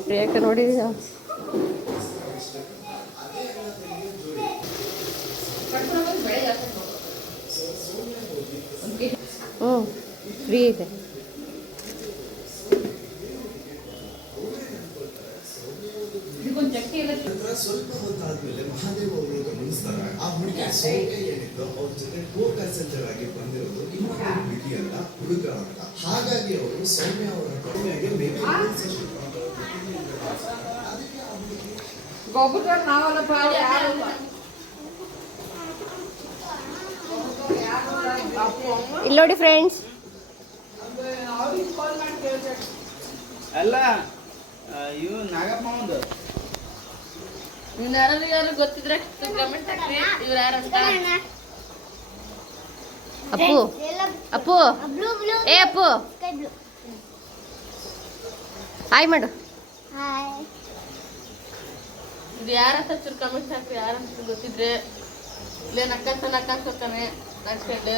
ಪ್ರಿಯಾಂಕ ನೋಡಿ ಫ್ರೀ ಇದೆ. ಸ್ವಲ್ಪ ಹೊತ್ತಾದ್ಮೇಲೆ ಮಹಾದೇವ್ ಅವರು ಗಮನಿಸ್ತಾರೆ ಆ ಹುಡುಗಿ ಸೌಮ್ಯ ಏನಿತ್ತು ಅವ್ರ ಜೊತೆ ಕೋ-ಪ್ಯಾಸೆಂಜರ್ ಆಗಿ ಬಂದಿರೋದು ಇನ್ನೊಂದು ಹುಡುಗಿ ಅಲ್ಲ, ಹುಡುಗ ಅಂತ. ಹಾಗಾಗಿ ಅವರು ಸೌಮ್ಯ ಅವರ ಕಡಿಮೆಯಾಗಿ ಇಲ್ಲಿ ನೋಡಿ ಫ್ರೆಂಡ್ಸ್, ಅಲ್ಲ ಇವ್ ನಾಗಪ್ಪ ಒಂದು ಯಾರು ಗೊತ್ತಿದ್ರೆ ಕಮೆಂಟ್ ಹಾಕ್ರಿ. ಇವ್ರು ಯಾರಂತ ಅಪ್ಪು ಅಪ್ಪು ಏ ಅಪ್ಪು ಹಾಯ್ ಮಾಡು. ಇದು ಯಾರಂತ ಚೂರು ಕಮೆಂಟ್ ಹಾಕ್ರಿ. ಯಾರಂತ ಗೊತ್ತಿದ್ರೆ ಇಲ್ಲೇ ನಕ್ಕ ಅನ್ಕೋತಾನೆ ನಡ್ಕೊಂಡು